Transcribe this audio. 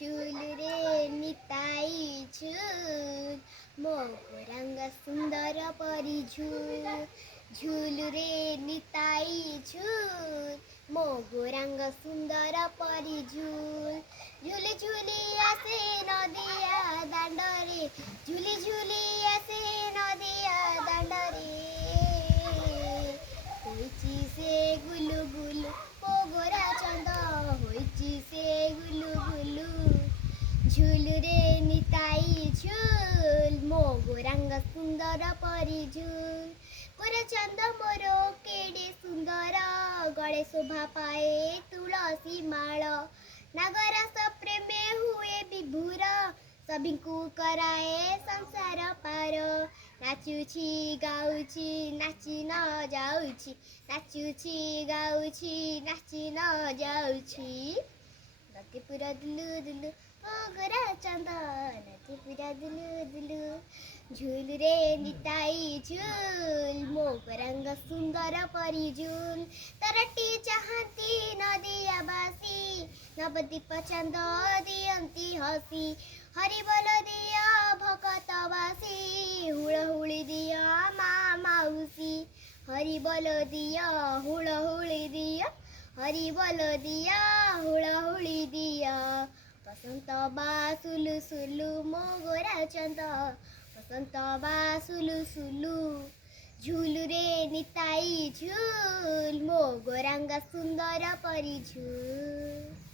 झूल रे निताई झूल मो गोरांग सुंदर परी झूल झूल रे निताई झूल मो गोरांग सुंदर परी झूल झूली झूली आसे नदिया दांडरे झूली झूली आसे नदिया दांडरे होइची से गुलु गुलु मो गोरा चंद होइची से गुलु गुलु झूल रे निताई झूल मो गोरांग सुंदर परी झूल गोरा चंद मोर केडे सुंदर गले शोभा पाए तुलसी माळ नागरास प्रेमे हुए विभुर सभी को कराए संसार पार नाचुछि गाउछि नाची न जाउछि नाचुछि गाउछि नाची न जाउछि नाचे पूरा दुलु दुलु ओ गोरा चंद नाचे पूरा दुलु दुलु झूल रे निताई झूल मो गोरांग सुंदर परी झूल तरटी चाहती नदिया बासी नवदीप चंद दियंती हसी हरि बोल दिया भकतवासी हुळहुळी दिया मा माउसी हरि बोल दिया हुळहुळी दिया हरि बोल दिया हुळहुळी दिया बसंत बा सुलु सुलु मो गोरा चंद बसंत बा सुलु सुलु झूल रे निताई झूल मो गोरांग सुंदर परी झूल।